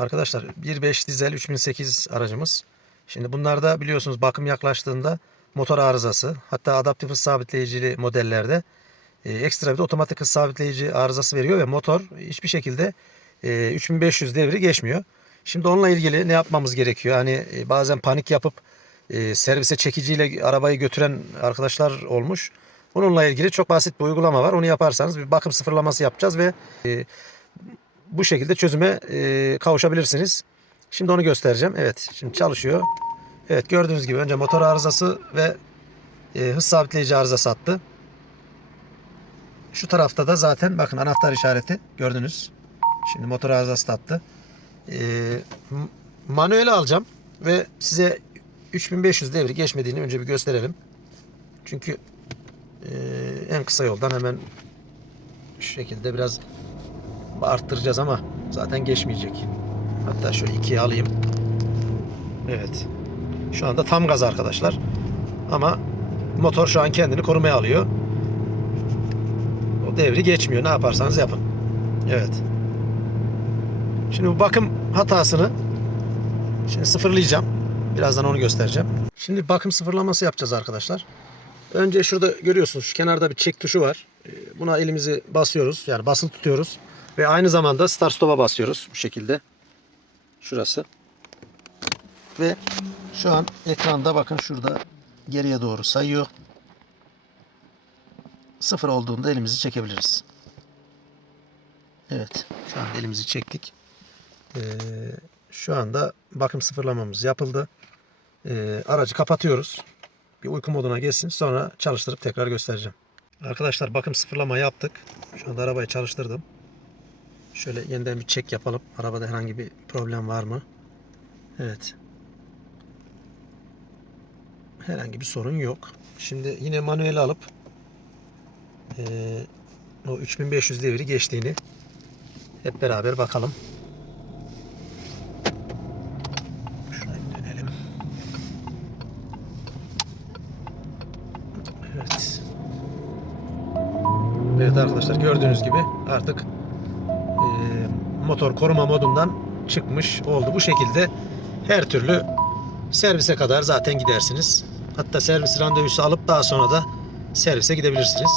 Arkadaşlar 1.5 dizel 3008 aracımız. Şimdi bunlarda biliyorsunuz bakım yaklaştığında motor arızası hatta adaptif hız sabitleyicili modellerde e, ekstra bir de otomatik hız sabitleyici arızası veriyor ve motor hiçbir şekilde e, 3500 devri geçmiyor. Şimdi onunla ilgili ne yapmamız gerekiyor? Hani e, bazen panik yapıp e, servise çekiciyle arabayı götüren arkadaşlar olmuş. Bununla ilgili çok basit bir uygulama var. Onu yaparsanız bir bakım sıfırlaması yapacağız ve e, bu şekilde çözüme e, kavuşabilirsiniz. Şimdi onu göstereceğim. Evet şimdi çalışıyor. Evet gördüğünüz gibi önce motor arızası ve e, hız sabitleyici arızası attı. Şu tarafta da zaten bakın anahtar işareti gördünüz. Şimdi motor arızası attı. E, m- manueli alacağım ve size 3500 devri geçmediğini önce bir gösterelim. Çünkü e, en kısa yoldan hemen şu şekilde biraz arttıracağız ama zaten geçmeyecek. Hatta şöyle ikiye alayım. Evet. Şu anda tam gaz arkadaşlar. Ama motor şu an kendini korumaya alıyor. O devri geçmiyor. Ne yaparsanız yapın. Evet. Şimdi bu bakım hatasını şimdi sıfırlayacağım. Birazdan onu göstereceğim. Şimdi bakım sıfırlaması yapacağız arkadaşlar. Önce şurada görüyorsunuz şu kenarda bir çek tuşu var. Ee, Buna elimizi basıyoruz. Yani basılı tutuyoruz. Ve aynı zamanda start stop'a basıyoruz bu şekilde. Şurası. Ve şu an ekranda bakın şurada geriye doğru sayıyor. Sıfır olduğunda elimizi çekebiliriz. Evet. Şu an elimizi çektik. Ee, şu anda bakım sıfırlamamız yapıldı. Ee, aracı kapatıyoruz. Bir uyku moduna geçsin. Sonra çalıştırıp tekrar göstereceğim. Arkadaşlar bakım sıfırlama yaptık. Şu anda arabayı çalıştırdım. Şöyle yeniden bir çek yapalım. Arabada herhangi bir problem var mı? Evet. Herhangi bir sorun yok. Şimdi yine manuel alıp eee, o 3500 devri geçtiğini hep beraber bakalım. Evet. Arkadaşlar gördüğünüz gibi artık e, motor koruma modundan çıkmış oldu. Bu şekilde her türlü servise kadar zaten gidersiniz. Hatta servis randevusu alıp daha sonra da servise gidebilirsiniz.